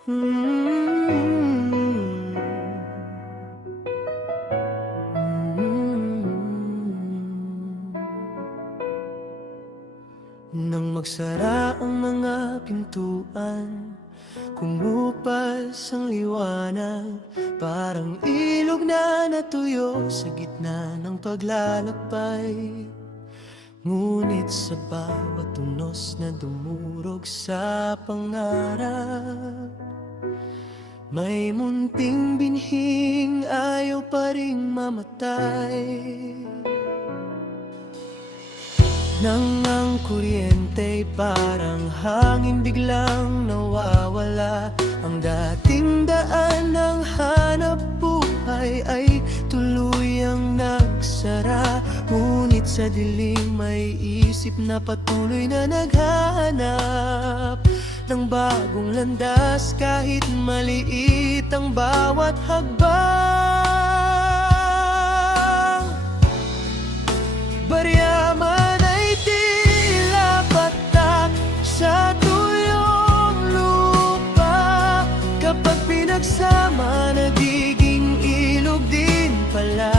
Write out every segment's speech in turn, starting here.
Nang magsara ang mga pintuan, kumupas ang liwanag, parang ilog na natuyo sa gitna ng paglalakbay. Ngunit sa bawat tunos na dumurog sa pangarap, may munting binhing ayaw pa ring mamatay. Nang ang kuryenteng parang hangin biglang nawawala, ang dating daan ng hanap buhay ay tuluyang nagsara. Ngunit sa dilim may isip na patuloy na naghahanap ng bagong landas, kahit maliit ang bawat hakbang. Barya man ay tila patak sa tuyong lupa, kapag pinagsama nagiging ilog din pala.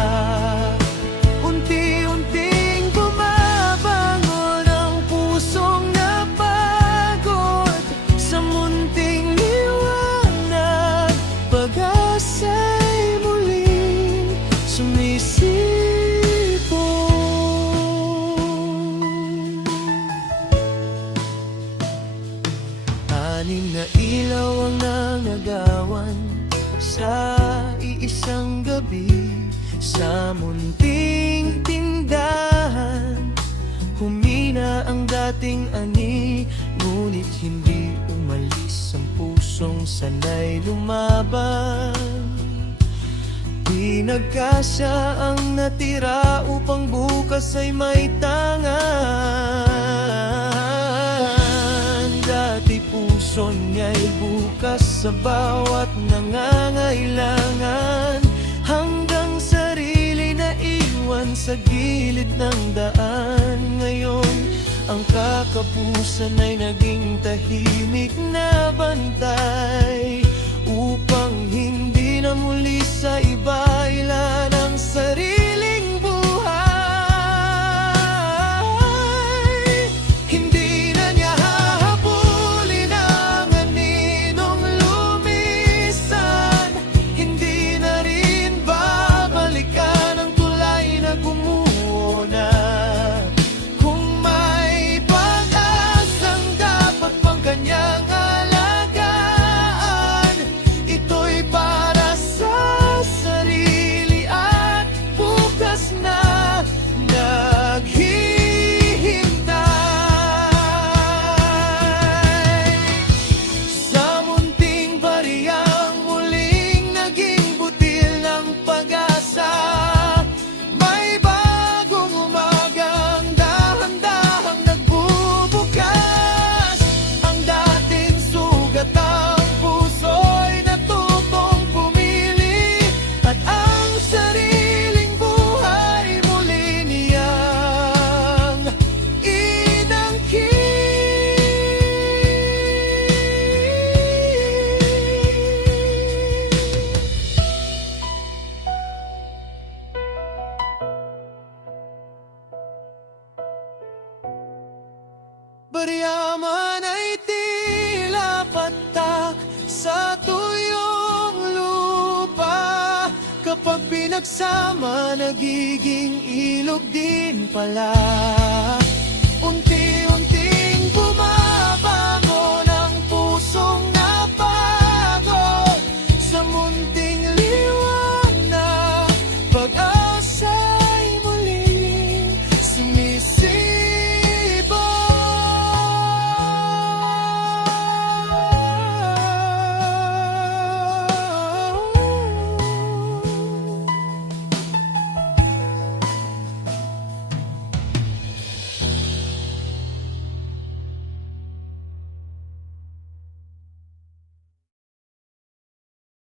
Unti-unting bumabangon ang pusong napagod sa munting liwanag, pag-asa'y muling sumisipon. Anim na ilaw ang nangagawan sa iisang gabi, sa munting tindahan. Humina ang dating ani, ngunit hindi umalis ang pusong sanay lumaban. Di nagkasya ang natira upang bukas ay may tangan. Dati puso niya'y bukas sa bawat nangangailangan, hanggang sarili na iwan sa gilid ng daan. Ngayon ang kakapusan ay naging tahimik na bantay, upang hindi na muli sa iba ilan ang sariling buhay. Hindi na niya hahabulin ang aninong lumisan, hindi na rin babalikan ang tulay na gumuho na. Kung may pag-asang dapat pang kanyang alagaan, ito'y para sa sarili at bukas na naghihintay. Sa munting bariyang muling naging butil ng pag-asa, may bagong umagang dahan-dahang nagbubukas. Ang dating sugat ang puso'y natutong pumili, at ang sariling buhay muli niyang inangkin. Barya man ay tila patak sa tuyong lupa, kapag pinagsama nagiging ilog din pala.